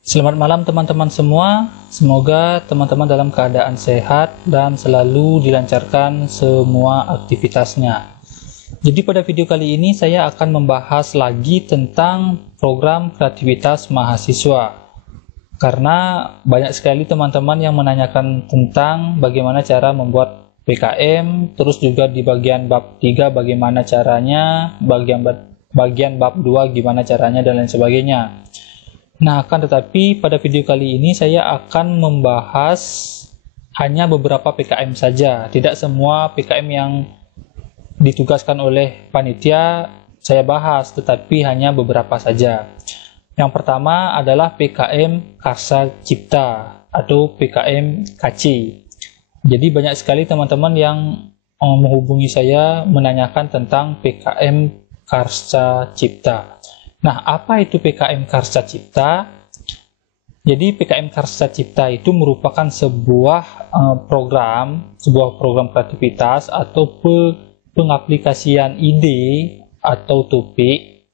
Selamat malam teman-teman semua, semoga teman-teman dalam keadaan sehat dan selalu dilancarkan semua aktivitasnya. Jadi pada video kali ini saya akan membahas lagi tentang program kreativitas mahasiswa. Karena banyak sekali teman-teman yang menanyakan tentang bagaimana cara membuat PKM, terus juga di bagian bab 3 bagaimana caranya, bagian bab 2 gimana caranya dan lain sebagainya. Nah, akan tetapi pada video kali ini saya akan membahas hanya beberapa PKM saja. Tidak semua PKM yang ditugaskan oleh panitia saya bahas, tetapi hanya beberapa saja. Yang pertama adalah PKM Karsa Cipta atau PKM KC. Jadi banyak sekali teman-teman yang menghubungi saya menanyakan tentang PKM Karsa Cipta. Nah, apa itu PKM Karsa Cipta? Jadi PKM Karsa Cipta itu merupakan sebuah program kreativitas atau pengaplikasian ide atau topik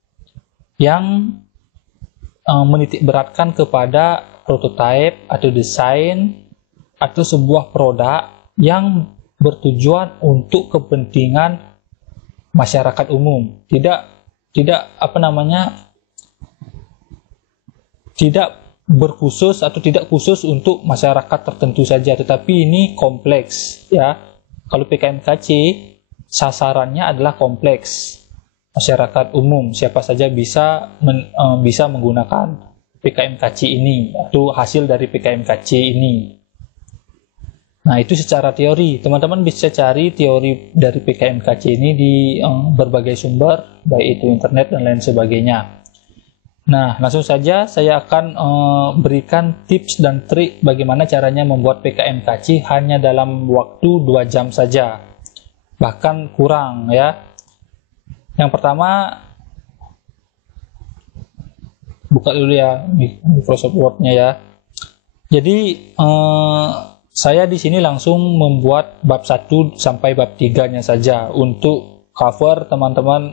yang menitik beratkan kepada prototipe atau desain atau sebuah produk yang bertujuan untuk kepentingan masyarakat umum. Tidak berkhusus atau tidak khusus untuk masyarakat tertentu saja, tetapi ini kompleks ya. Kalau PKMKC sasarannya adalah kompleks, masyarakat umum, siapa saja bisa menggunakan PKMKC ini atau hasil dari PKMKC ini. Nah, itu secara teori. Teman-teman bisa cari teori dari PKMKC ini di berbagai sumber, baik itu internet dan lain sebagainya. Nah, langsung saja saya akan berikan tips dan trik bagaimana caranya membuat PKMKC hanya dalam waktu 2 jam saja. Bahkan kurang ya. Yang pertama, buka dulu ya Microsoft Word-nya ya. Jadi saya di sini langsung membuat bab 1 sampai bab 3-nya saja. Untuk cover teman-teman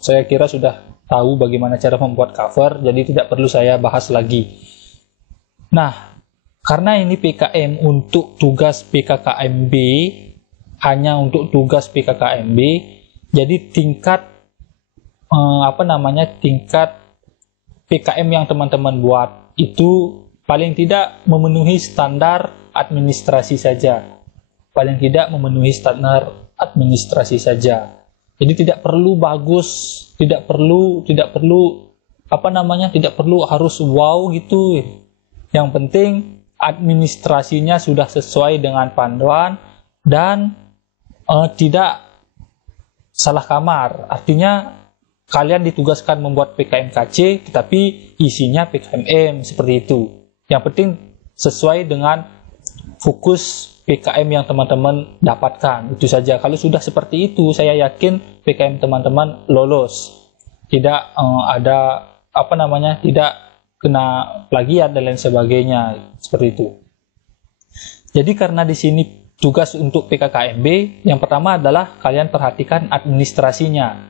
saya kira sudah tahu bagaimana cara membuat cover, jadi tidak perlu saya bahas lagi. Nah, karena ini PKM untuk tugas PKKMB, hanya untuk tugas PKKMB, jadi tingkat tingkat PKM yang teman-teman buat itu paling tidak memenuhi standar administrasi saja. Paling tidak memenuhi standar administrasi saja. Jadi tidak perlu bagus, tidak perlu harus wow gitu. Yang penting administrasinya sudah sesuai dengan panduan dan tidak salah kamar. Artinya kalian ditugaskan membuat PKMKC tetapi isinya PKMM seperti itu. Yang penting sesuai dengan fokus PKM yang teman-teman dapatkan, itu saja. Kalau sudah seperti itu, saya yakin PKM teman-teman lolos, tidak tidak kena plagiat dan lain sebagainya, seperti itu. Jadi karena di sini tugas untuk PKKMB, yang pertama adalah kalian perhatikan administrasinya.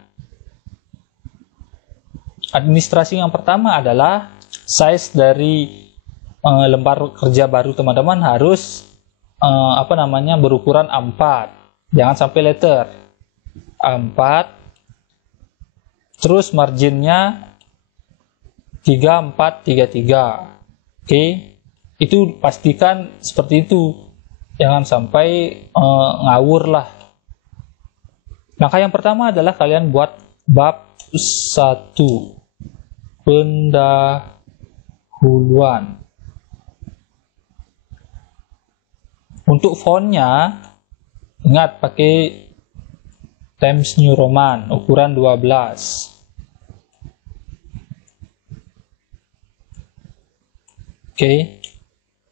Administrasi yang pertama adalah size dari lembar kerja baru teman-teman harus berukuran A4, jangan sampai letter A4, terus marginnya 3433. Oke, itu pastikan seperti itu, jangan sampai ngawur lah. Langkah yang pertama adalah kalian buat bab 1 pendahuluan. Untuk fontnya, ingat pakai Times New Roman, ukuran 12. Oke.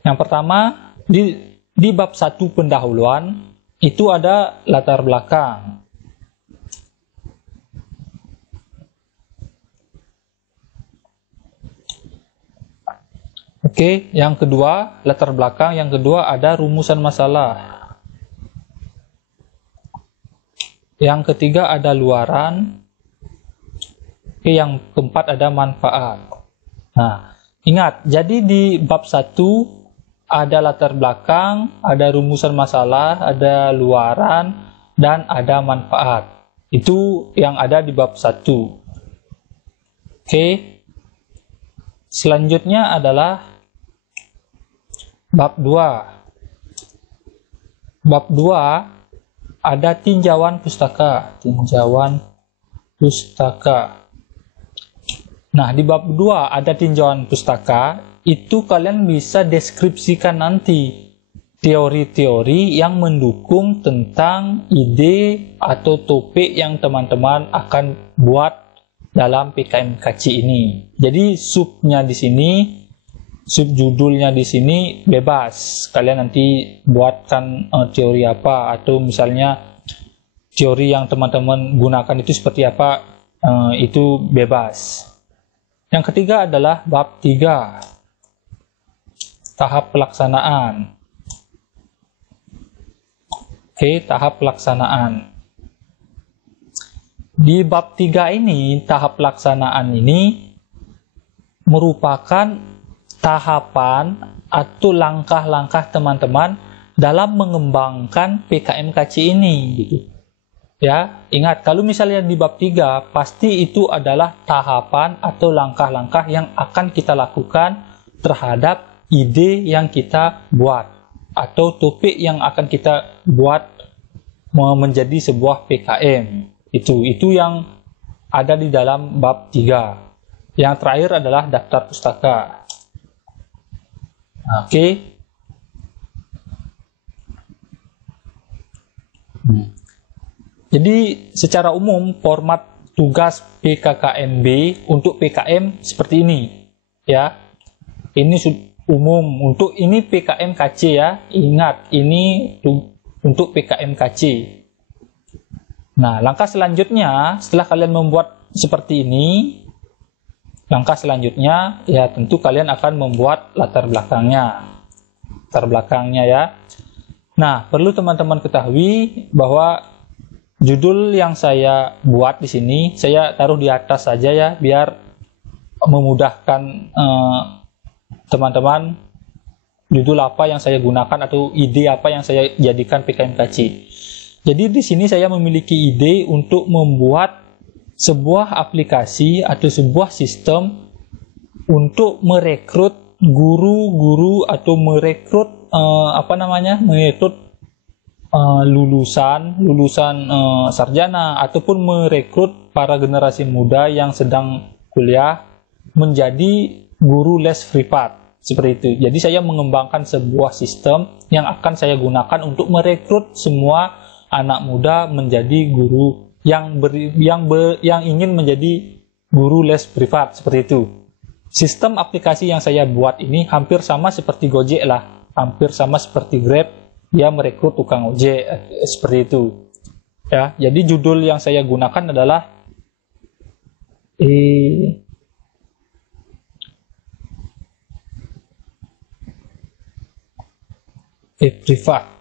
Yang pertama, di bab 1 pendahuluan, itu ada latar belakang. Oke, yang kedua, latar belakang. Yang kedua ada rumusan masalah. Yang ketiga ada luaran. Oke, yang keempat ada manfaat. Nah, Ingat, jadi di bab 1 ada latar belakang, ada rumusan masalah, ada luaran, dan ada manfaat. Itu yang ada di bab 1. Oke. Selanjutnya adalah bab 2. Bab 2 ada tinjauan pustaka. Nah, di bab 2 ada tinjauan pustaka, itu kalian bisa deskripsikan nanti teori-teori yang mendukung tentang ide atau topik yang teman-teman akan buat dalam PKMKC ini. Jadi subjudulnya di sini bebas. Kalian nanti buatkan teori apa, atau misalnya teori yang teman-teman gunakan itu seperti apa, itu bebas. Yang ketiga adalah bab 3, tahap pelaksanaan. Oke, tahap pelaksanaan. Di bab 3 ini, tahap pelaksanaan ini merupakan tahapan atau langkah-langkah teman-teman dalam mengembangkan PKMKC ini, gitu. Ya, ingat, kalau misalnya di bab 3, pasti itu adalah tahapan atau langkah-langkah yang akan kita lakukan terhadap ide yang kita buat, atau topik yang akan kita buat menjadi sebuah PKM. Itu yang ada di dalam bab 3. Yang terakhir adalah daftar pustaka. Oke. Jadi secara umum format tugas PKKMB untuk PKM seperti ini, ya. Ini umum untuk ini PKMKC, ya. Ingat, ini untuk PKMKC. Nah, langkah selanjutnya setelah kalian membuat seperti ini, langkah selanjutnya ya tentu kalian akan membuat latar belakangnya. Ya. Nah, perlu teman-teman ketahui bahwa judul yang saya buat di sini saya taruh di atas saja, ya, biar memudahkan teman-teman judul apa yang saya gunakan atau ide apa yang saya jadikan PKMKC. Jadi di sini saya memiliki ide untuk membuat sebuah aplikasi atau sebuah sistem untuk merekrut guru-guru atau merekrut lulusan sarjana ataupun merekrut para generasi muda yang sedang kuliah menjadi guru les privat, seperti itu. Jadi saya mengembangkan sebuah sistem yang akan saya gunakan untuk merekrut semua anak muda menjadi guru yang ingin menjadi guru les privat, seperti itu. Sistem aplikasi yang saya buat ini hampir sama seperti Gojek lah, hampir sama seperti Grab, dia merekrut tukang ojek, seperti itu. Ya, jadi judul yang saya gunakan adalah privat.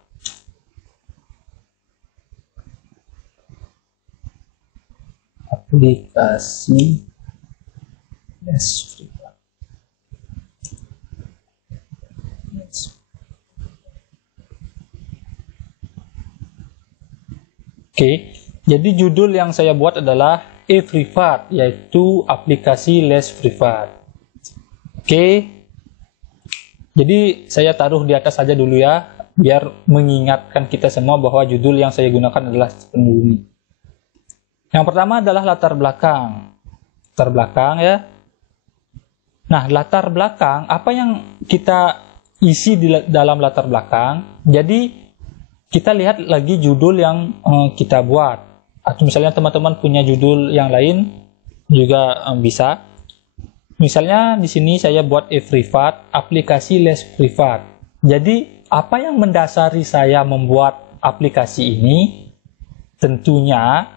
Aplikasi les privat. Oke, jadi judul yang saya buat adalah privat, yaitu aplikasi les privat. Oke, jadi saya taruh di atas saja dulu, ya, biar mengingatkan kita semua bahwa judul yang saya gunakan adalah ini. Yang pertama adalah latar belakang. Latar belakang, ya. Nah, latar belakang, apa yang kita isi di dalam latar belakang? Jadi, kita lihat lagi judul yang kita buat. Atau misalnya teman-teman punya judul yang lain, juga bisa. Misalnya di sini saya buat privat, aplikasi les privat. Jadi, apa yang mendasari saya membuat aplikasi ini? Tentunya,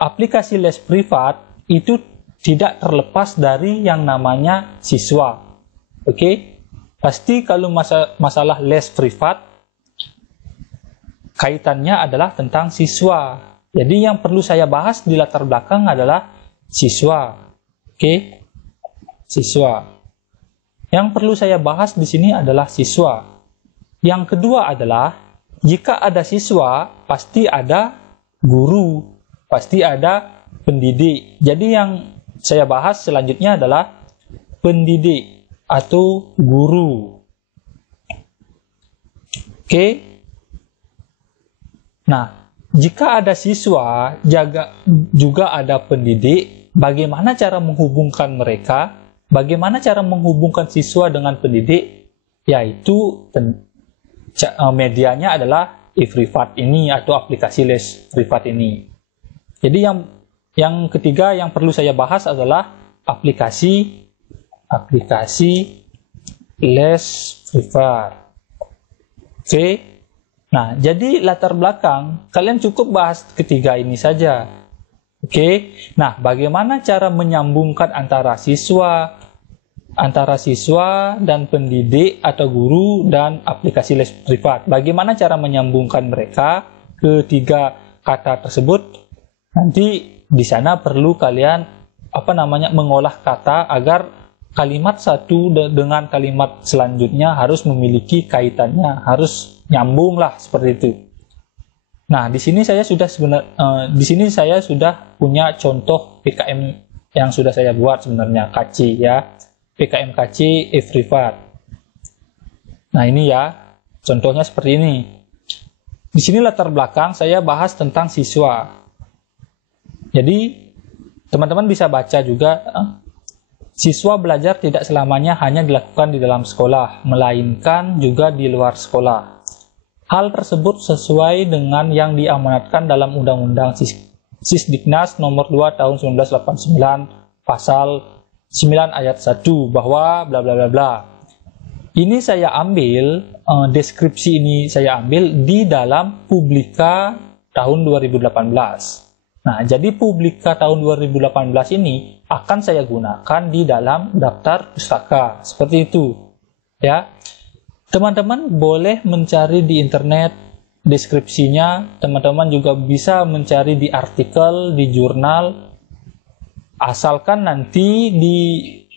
aplikasi les privat itu tidak terlepas dari yang namanya siswa. Oke? Pasti kalau masalah les privat, kaitannya adalah tentang siswa. Jadi yang perlu saya bahas di latar belakang adalah siswa. Oke? Siswa. Yang perlu saya bahas di sini adalah siswa. Yang kedua adalah, jika ada siswa, pasti ada guru, pasti ada pendidik. Jadi yang saya bahas selanjutnya adalah pendidik atau guru. Oke. Nah, jika ada siswa, juga ada pendidik, bagaimana cara menghubungkan mereka? Bagaimana cara menghubungkan siswa dengan pendidik? Yaitu medianya adalah e-privat ini atau aplikasi les privat ini. Jadi yang ketiga yang perlu saya bahas adalah aplikasi les privat. Oke. Nah, jadi latar belakang kalian cukup bahas ketiga ini saja. Oke. Nah, bagaimana cara menyambungkan antara siswa dan pendidik atau guru dan aplikasi les privat? Bagaimana cara menyambungkan mereka ketiga kata tersebut? Nanti di sana perlu kalian mengolah kata agar kalimat satu dengan kalimat selanjutnya harus memiliki kaitannya, harus nyambung lah seperti itu. Nah, di sini saya sudah punya contoh PKM yang sudah saya buat sebenarnya, KC ya. PKM KC e-privat. Nah, ini ya, contohnya seperti ini. Di sini latar belakang saya bahas tentang siswa. Jadi, teman-teman bisa baca juga, siswa belajar tidak selamanya hanya dilakukan di dalam sekolah, melainkan juga di luar sekolah. Hal tersebut sesuai dengan yang diamanatkan dalam Undang-Undang Sisdiknas nomor 2 tahun 1989 pasal 9 ayat 1 bahwa bla bla bla bla. Ini saya ambil, deskripsi ini saya ambil di dalam Publika tahun 2018. Nah, jadi Publika tahun 2018 ini akan saya gunakan di dalam daftar pustaka. Seperti itu. Ya. Teman-teman boleh mencari di internet deskripsinya, teman-teman juga bisa mencari di artikel, di jurnal, asalkan nanti di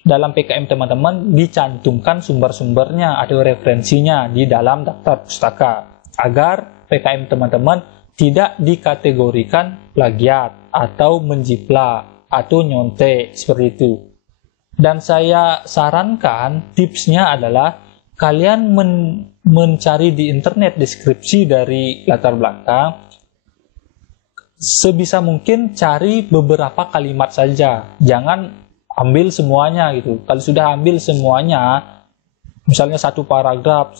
dalam PKM teman-teman dicantumkan sumber-sumbernya atau referensinya di dalam daftar pustaka, agar PKM teman-teman tidak dikategorikan plagiat atau menjiplak atau nyontek seperti itu. Dan saya sarankan tipsnya adalah kalian mencari di internet deskripsi dari latar belakang, sebisa mungkin cari beberapa kalimat saja, jangan ambil semuanya gitu. Kalau sudah ambil semuanya, misalnya satu paragraf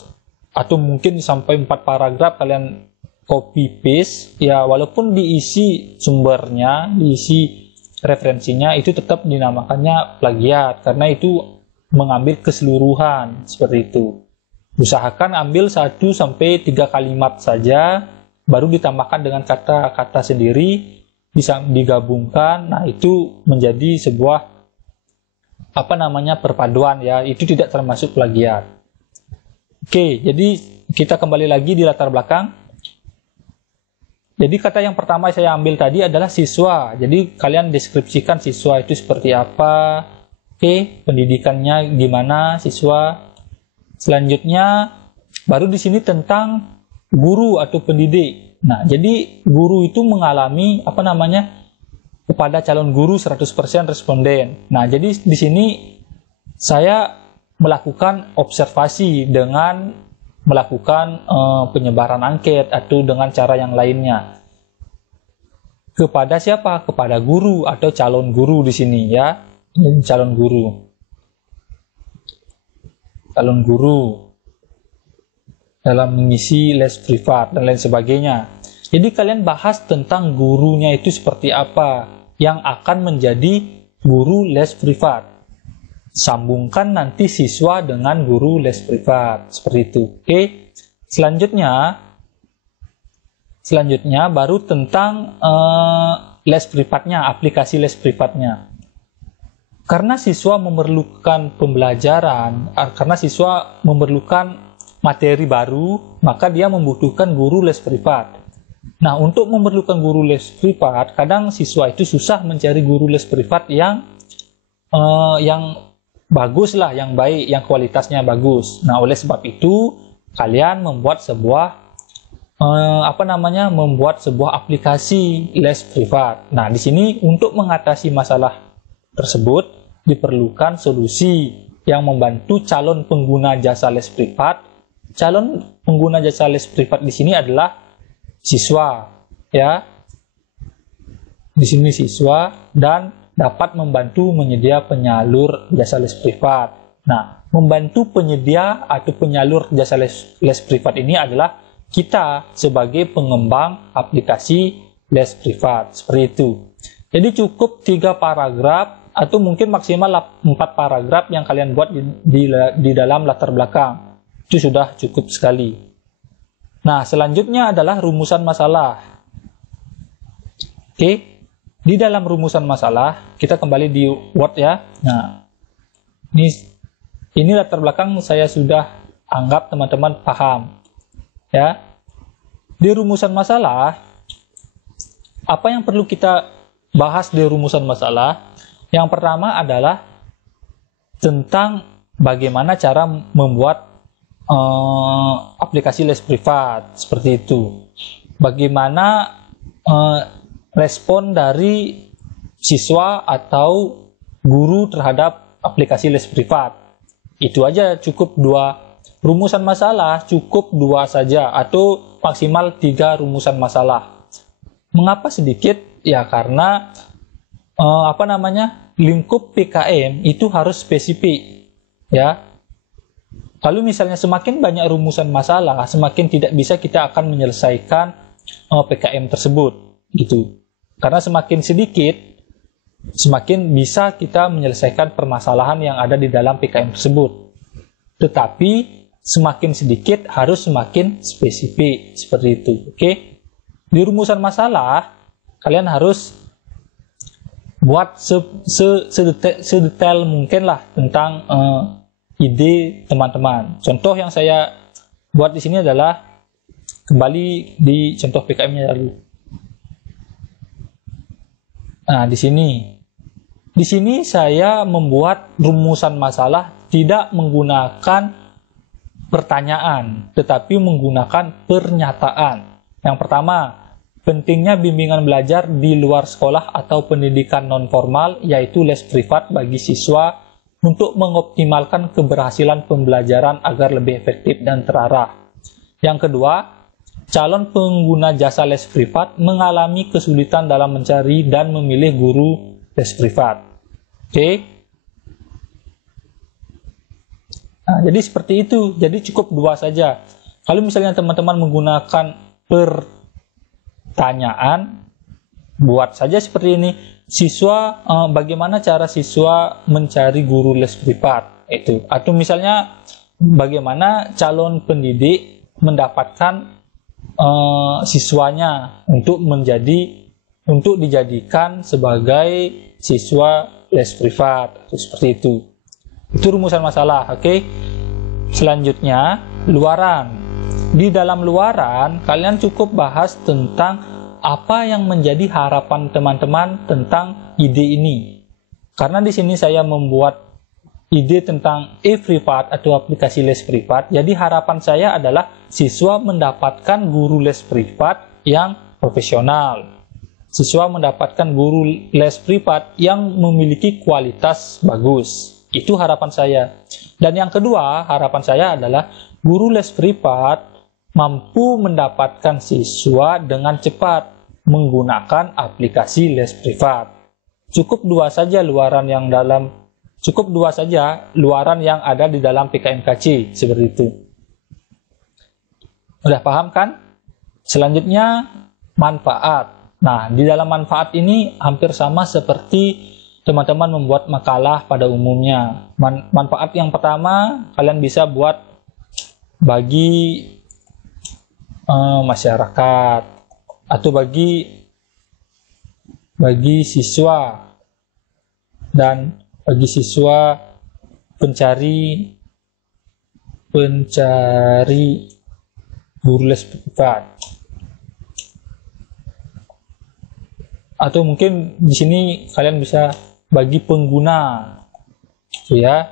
atau mungkin sampai 4 paragraf kalian copy paste, ya walaupun diisi sumbernya, diisi referensinya, itu tetap dinamakannya plagiat karena itu mengambil keseluruhan seperti itu. Usahakan ambil 1-3 kalimat saja, baru ditambahkan dengan kata-kata sendiri, bisa digabungkan. Nah, itu menjadi sebuah perpaduan ya. Itu tidak termasuk plagiat. Oke, jadi kita kembali lagi di latar belakang. Jadi kata yang pertama saya ambil tadi adalah siswa. Jadi kalian deskripsikan siswa itu seperti apa. Oke, pendidikannya gimana siswa. Selanjutnya baru di sini tentang guru atau pendidik. Nah, jadi guru itu mengalami kepada calon guru 100% responden. Nah, jadi di sini saya melakukan observasi dengan melakukan penyebaran angket atau dengan cara yang lainnya. Kepada siapa? Kepada guru atau calon guru di sini ya. Calon guru dalam mengisi les privat dan lain sebagainya. Jadi kalian bahas tentang gurunya itu seperti apa yang akan menjadi guru les privat. Sambungkan nanti siswa dengan guru les privat seperti itu. Oke. Selanjutnya baru tentang les privatnya, aplikasi les privatnya. Karena siswa memerlukan pembelajaran, karena siswa memerlukan materi baru, maka dia membutuhkan guru les privat. Nah, untuk memerlukan guru les privat, kadang siswa itu susah mencari guru les privat yang bagus lah, yang baik, yang kualitasnya bagus. Nah, oleh sebab itu kalian membuat sebuah membuat sebuah aplikasi les privat. Nah, di sini untuk mengatasi masalah tersebut diperlukan solusi yang membantu calon pengguna jasa les privat. Calon pengguna jasa les privat di sini adalah siswa, ya. Di sini siswa dan dapat membantu penyedia penyalur jasa les privat. Nah, membantu penyedia atau penyalur jasa les privat ini adalah kita sebagai pengembang aplikasi les privat, seperti itu. Jadi cukup 3 paragraf atau mungkin maksimal 4 paragraf yang kalian buat di dalam latar belakang. Itu sudah cukup sekali. Nah, selanjutnya adalah rumusan masalah. Oke. Di dalam rumusan masalah, kita kembali di Word ya. Nah, ini latar belakang saya sudah anggap teman-teman paham. Ya. Di rumusan masalah, apa yang perlu kita bahas di rumusan masalah? Yang pertama adalah tentang bagaimana cara membuat aplikasi les privat, seperti itu. Bagaimana respon dari siswa atau guru terhadap aplikasi les privat. Itu aja, cukup 2 rumusan masalah, cukup 2 saja atau maksimal 3 rumusan masalah. Mengapa sedikit? Ya karena lingkup PKM itu harus spesifik, ya. Kalau misalnya semakin banyak rumusan masalah, semakin tidak bisa kita akan menyelesaikan PKM tersebut, gitu. Karena semakin sedikit, semakin bisa kita menyelesaikan permasalahan yang ada di dalam PKM tersebut. Tetapi semakin sedikit harus semakin spesifik, seperti itu. Oke? Di rumusan masalah, kalian harus buat sedetail mungkin lah tentang ide teman-teman. Contoh yang saya buat di sini adalah kembali di contoh PKM-nya dulu. Nah, di sini saya membuat rumusan masalah tidak menggunakan pertanyaan, tetapi menggunakan pernyataan. Yang pertama, pentingnya bimbingan belajar di luar sekolah atau pendidikan non-formal, yaitu les privat bagi siswa untuk mengoptimalkan keberhasilan pembelajaran agar lebih efektif dan terarah. Yang kedua, calon pengguna jasa les privat mengalami kesulitan dalam mencari dan memilih guru les privat. Oke. Nah, jadi seperti itu. Jadi cukup 2 saja. Kalau misalnya teman-teman menggunakan pertanyaan, buat saja seperti ini. Bagaimana cara siswa mencari guru les privat? Itu. Atau misalnya bagaimana calon pendidik mendapatkan siswanya untuk dijadikan sebagai siswa les privat, seperti itu. Itu rumusan masalah, oke? Selanjutnya, luaran. Di dalam luaran, kalian cukup bahas tentang apa yang menjadi harapan teman-teman tentang ide ini. Karena di sini saya membuat ide tentang e-privat atau aplikasi les privat, jadi harapan saya adalah siswa mendapatkan guru les privat yang profesional. Siswa mendapatkan guru les privat yang memiliki kualitas bagus. Itu harapan saya. Dan yang kedua, harapan saya adalah guru les privat mampu mendapatkan siswa dengan cepat menggunakan aplikasi les privat. Cukup 2 saja luaran yang ada di dalam PKMKC, seperti itu. Udah paham kan? Selanjutnya, manfaat. Nah, di dalam manfaat ini hampir sama seperti teman-teman membuat makalah pada umumnya. Manfaat yang pertama, kalian bisa buat bagi masyarakat atau bagi siswa dan bagi siswa pencari guru les privat. Atau mungkin di sini kalian bisa bagi pengguna, ya.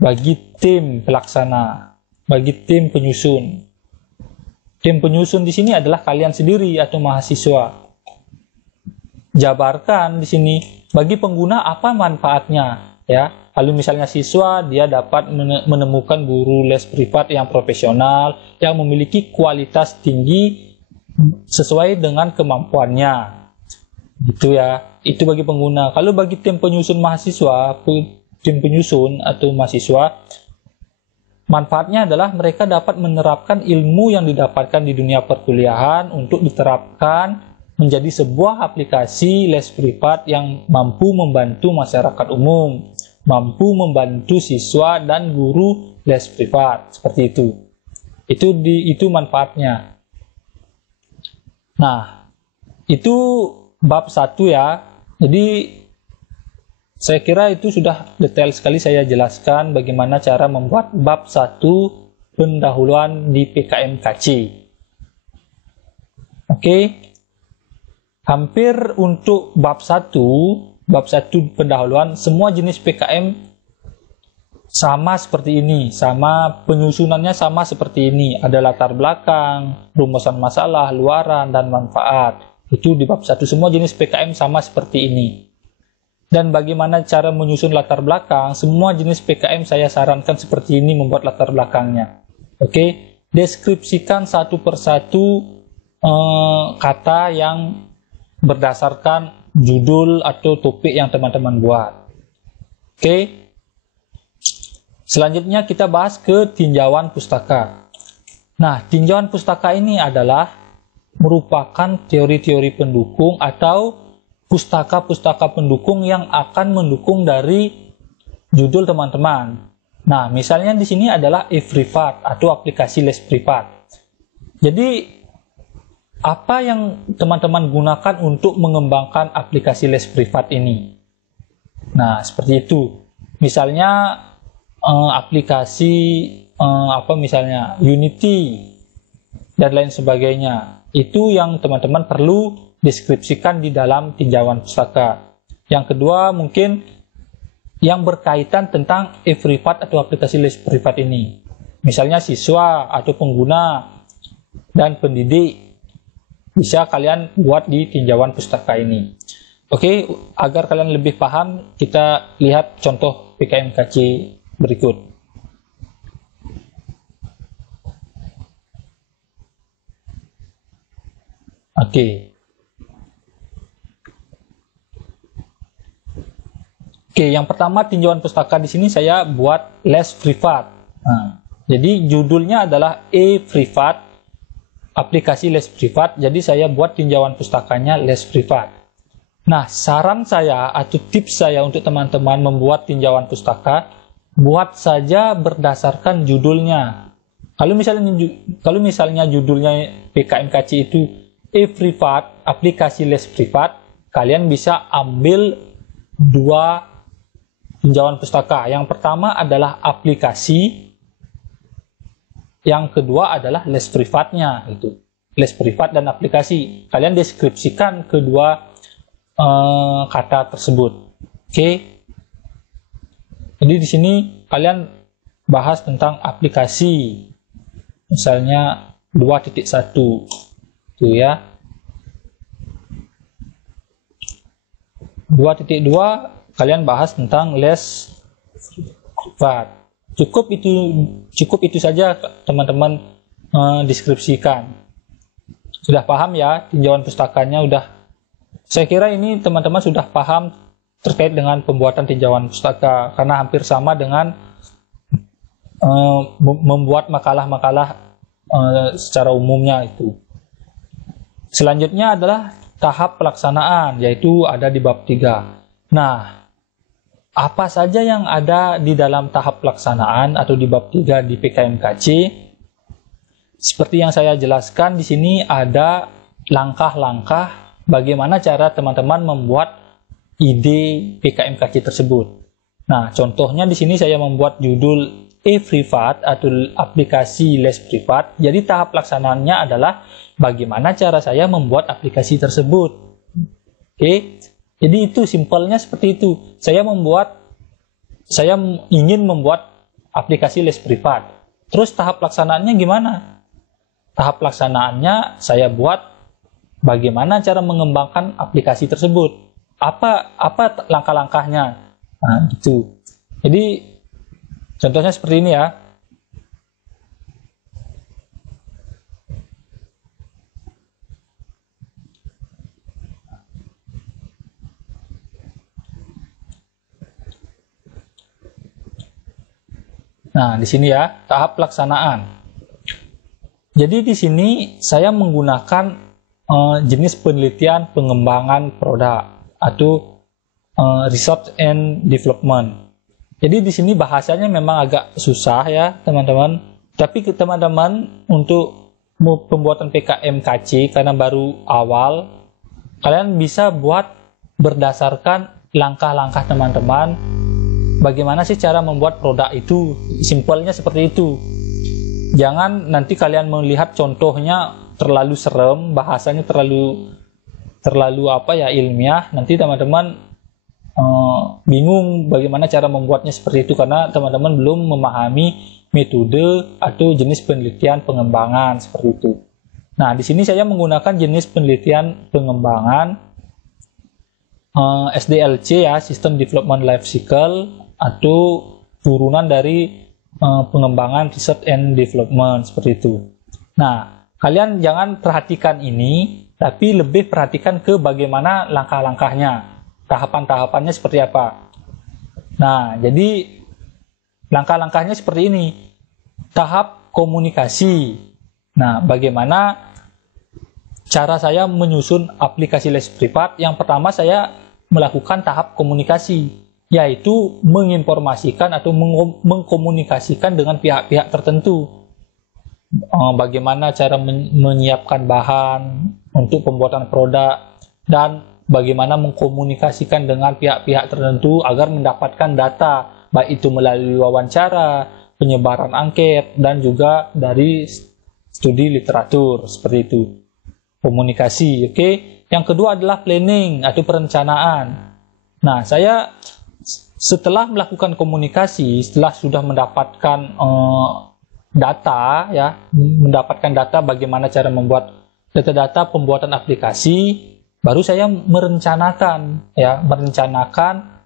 bagi tim pelaksana, bagi tim penyusun. Tim penyusun di sini adalah kalian sendiri atau mahasiswa. Jabarkan di sini bagi pengguna apa manfaatnya, ya. Kalau misalnya siswa, dia dapat menemukan guru les privat yang profesional, yang memiliki kualitas tinggi sesuai dengan kemampuannya. Gitu ya. Itu bagi pengguna. Kalau bagi tim penyusun mahasiswa, tim penyusun atau mahasiswa, manfaatnya adalah mereka dapat menerapkan ilmu yang didapatkan di dunia perkuliahan untuk diterapkan menjadi sebuah aplikasi les privat yang mampu membantu masyarakat umum, mampu membantu siswa dan guru les privat, seperti itu. Itu manfaatnya. Nah, itu bab 1 ya. Jadi saya kira itu sudah detail sekali saya jelaskan bagaimana cara membuat bab 1 pendahuluan di PKMKC. Oke. Hampir untuk bab 1 pendahuluan, semua jenis PKM sama seperti ini, sama penyusunannya sama seperti ini. Ada latar belakang, rumusan masalah, luaran, dan manfaat. Itu di bab 1, semua jenis PKM sama seperti ini. Dan bagaimana cara menyusun latar belakang, semua jenis PKM saya sarankan seperti ini membuat latar belakangnya. Oke, deskripsikan satu persatu kata yang berdasarkan judul atau topik yang teman-teman buat. Oke, selanjutnya kita bahas ke tinjauan pustaka. Nah, tinjauan pustaka ini adalah merupakan teori-teori pendukung atau pustaka-pustaka pendukung yang akan mendukung dari judul teman-teman. Nah, misalnya di sini adalah e-privat atau aplikasi les privat. Jadi, apa yang teman-teman gunakan untuk mengembangkan aplikasi les privat ini? Nah, seperti itu. Misalnya aplikasi misalnya Unity dan lain sebagainya. Itu yang teman-teman perlu deskripsikan di dalam tinjauan pustaka. Yang kedua mungkin yang berkaitan tentang e-privat atau aplikasi les privat ini. Misalnya siswa atau pengguna dan pendidik bisa kalian buat di tinjauan pustaka ini. Oke, agar kalian lebih paham, kita lihat contoh PKMKC berikut. Oke, yang pertama tinjauan pustaka di sini saya buat les privat. Nah, jadi judulnya adalah e-privat, aplikasi les privat. Jadi saya buat tinjauan pustakanya les privat. Nah, saran saya atau tips saya untuk teman-teman membuat tinjauan pustaka, buat saja berdasarkan judulnya. Kalau misalnya judulnya PKMKC itu e-privat, aplikasi les privat, kalian bisa ambil dua tinjauan pustaka. Yang pertama adalah aplikasi, yang kedua adalah les privatnya, itu les privat dan aplikasi. Kalian deskripsikan kedua kata tersebut. Oke. Jadi di sini kalian bahas tentang aplikasi, misalnya 2.1, tuh ya. 2.2 kalian bahas tentang les privat. Cukup itu saja teman-teman deskripsikan. Sudah paham ya tinjauan pustakanya? Saya kira ini teman-teman sudah paham terkait dengan pembuatan tinjauan pustaka, karena hampir sama dengan membuat makalah-makalah secara umumnya itu. Selanjutnya adalah tahap pelaksanaan, yaitu ada di bab 3. Nah, apa saja yang ada di dalam tahap pelaksanaan atau di bab 3 di PKMKC? Seperti yang saya jelaskan di sini ada langkah-langkah bagaimana cara teman-teman membuat ide PKMKC tersebut. Nah, contohnya di sini saya membuat judul e-privat atau aplikasi les privat. Jadi tahap pelaksanaannya adalah bagaimana cara saya membuat aplikasi tersebut. Oke. Jadi itu simpelnya seperti itu. Saya ingin membuat aplikasi les privat. Terus tahap pelaksanaannya gimana? Tahap pelaksanaannya saya buat bagaimana cara mengembangkan aplikasi tersebut. Apa langkah-langkahnya? Nah, gitu. Jadi contohnya seperti ini ya. Nah, di sini ya, tahap pelaksanaan. Jadi di sini saya menggunakan jenis penelitian pengembangan produk atau research and development. Jadi di sini bahasanya memang agak susah ya, teman-teman. Tapi teman-teman untuk pembuatan PKMKC karena baru awal, kalian bisa buat berdasarkan langkah-langkah teman-teman. Bagaimana sih cara membuat produk itu? Simpelnya seperti itu. Jangan nanti kalian melihat contohnya terlalu serem, bahasanya terlalu ilmiah. Nanti teman-teman bingung bagaimana cara membuatnya seperti itu karena teman-teman belum memahami metode atau jenis penelitian pengembangan seperti itu. Nah, di sini saya menggunakan jenis penelitian pengembangan SDLC ya, System Development Life Cycle, atau turunan dari pengembangan research and development seperti itu. Nah, kalian jangan perhatikan ini, tapi lebih perhatikan ke bagaimana langkah-langkahnya, tahapan-tahapannya seperti apa. Nah, jadi langkah-langkahnya seperti ini. Tahap komunikasi. Nah, bagaimana cara saya menyusun aplikasi les privat? Yang pertama saya melakukan tahap komunikasi, yaitu menginformasikan atau mengkomunikasikan dengan pihak-pihak tertentu. Bagaimana cara menyiapkan bahan untuk pembuatan produk, dan bagaimana mengkomunikasikan dengan pihak-pihak tertentu agar mendapatkan data, baik itu melalui wawancara, penyebaran angket, dan juga dari studi literatur, seperti itu. Komunikasi, oke. Yang kedua adalah planning atau perencanaan. Nah, saya setelah melakukan komunikasi, setelah sudah mendapatkan data ya, mendapatkan data bagaimana cara membuat data-data pembuatan aplikasi, baru saya merencanakan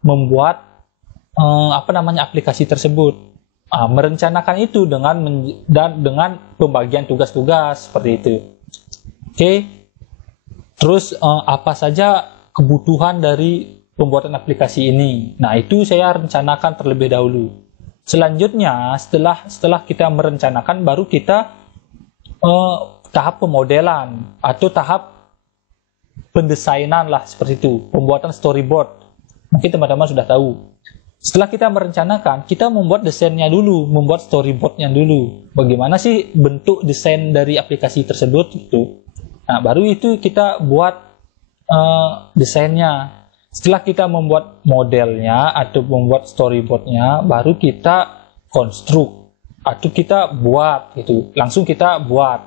membuat aplikasi tersebut. Merencanakan itu dengan pembagian tugas-tugas seperti itu. Oke. Terus apa saja kebutuhan dari pembuatan aplikasi ini. Nah, itu saya rencanakan terlebih dahulu. Selanjutnya, setelah kita merencanakan, baru kita tahap pemodelan atau tahap pendesainan lah, seperti itu. Pembuatan storyboard. Mungkin teman-teman sudah tahu. Setelah kita merencanakan, kita membuat desainnya dulu, membuat storyboardnya dulu. Bagaimana sih bentuk desain dari aplikasi tersebut itu. Nah, baru itu kita buat desainnya. Setelah kita membuat modelnya atau membuat storyboardnya, baru kita konstruk atau kita buat gitu. Langsung kita buat.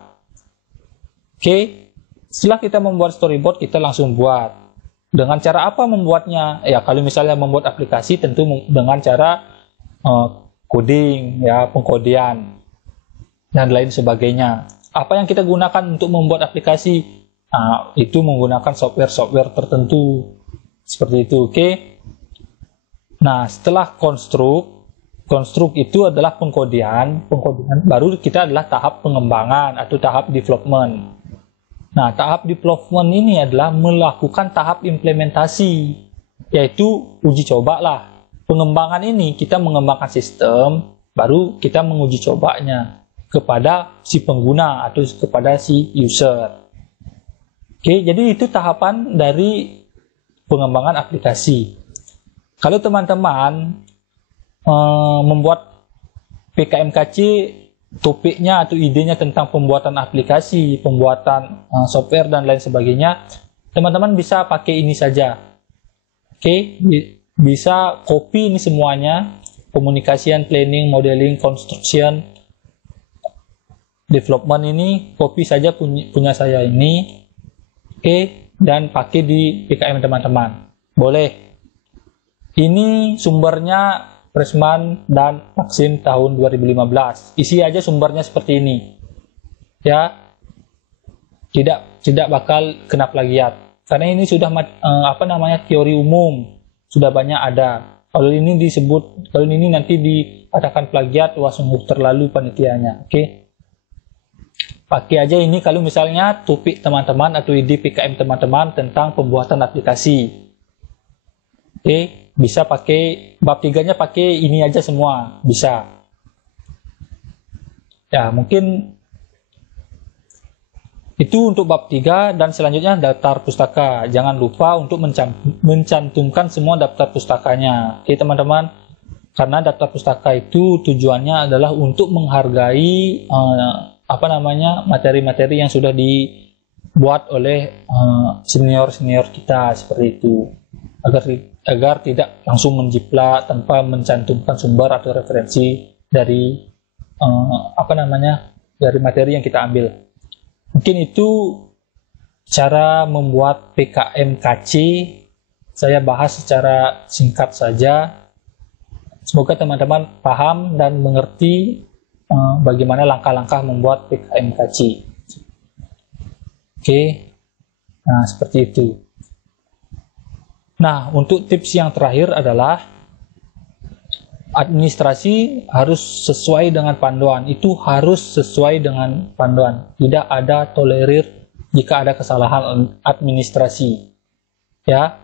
Oke. Setelah kita membuat storyboard, kita langsung buat. Dengan cara apa membuatnya? Ya, kalau misalnya membuat aplikasi tentu dengan cara coding ya, pengkodean dan lain sebagainya. Apa yang kita gunakan untuk membuat aplikasi? Nah, itu menggunakan software-software tertentu. Seperti itu, oke. Nah, setelah konstruk itu adalah pengkodean, baru kita adalah tahap pengembangan atau tahap development. Nah, tahap development ini adalah melakukan tahap implementasi, yaitu uji coba lah. Pengembangan ini kita mengembangkan sistem, baru kita menguji cobanya kepada si pengguna atau kepada si user. Oke, jadi itu tahapan dari pengembangan aplikasi. Kalau teman-teman membuat PKMKC, topiknya atau idenya tentang pembuatan aplikasi, pembuatan software dan lain sebagainya, teman-teman bisa pakai ini saja. Oke, bisa copy ini semuanya, communication, planning, modeling, construction, development ini, copy saja punya saya ini. Oke, dan pakai di PKM teman-teman. Boleh. Ini sumbernya Freshman dan Maxim tahun 2015. Isi aja sumbernya seperti ini. Ya. Tidak bakal kena plagiat. Karena ini sudah teori umum. Sudah banyak ada. Kalau ini nanti diadakan plagiat, wah sungguh terlalu panitianya. Oke. Pakai aja ini kalau misalnya topik teman-teman atau ide PKM teman-teman tentang pembuatan aplikasi. Oke, bisa pakai bab 3-nya, pakai ini aja semua, bisa. Ya, mungkin itu untuk bab 3, dan selanjutnya daftar pustaka. Jangan lupa untuk mencantumkan semua daftar pustakanya. Oke, teman-teman. Karena daftar pustaka itu tujuannya adalah untuk menghargai materi-materi yang sudah dibuat oleh senior-senior kita, seperti itu, agar tidak langsung menjiplak tanpa mencantumkan sumber atau referensi dari dari materi yang kita ambil. Mungkin itu cara membuat PKM-KC. Saya bahas secara singkat saja. Semoga teman-teman paham dan mengerti bagaimana langkah-langkah membuat PKM-KC. Oke, nah seperti itu. Nah, untuk tips yang terakhir adalah administrasi harus sesuai dengan panduan. Itu harus sesuai dengan panduan. Tidak ada tolerir jika ada kesalahan administrasi. Ya.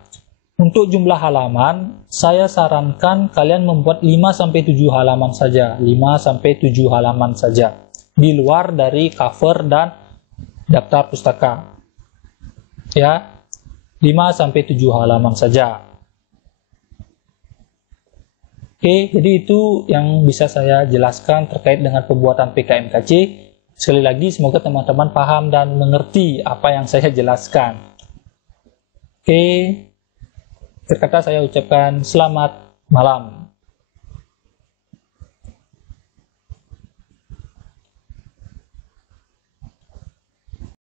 Untuk jumlah halaman, saya sarankan kalian membuat 5-7 halaman saja. 5-7 halaman saja. Di luar dari cover dan daftar pustaka. Ya, 5-7 halaman saja. Oke, jadi itu yang bisa saya jelaskan terkait dengan pembuatan PKM-KC. Sekali lagi, semoga teman-teman paham dan mengerti apa yang saya jelaskan. Oke. Terkata saya ucapkan selamat malam.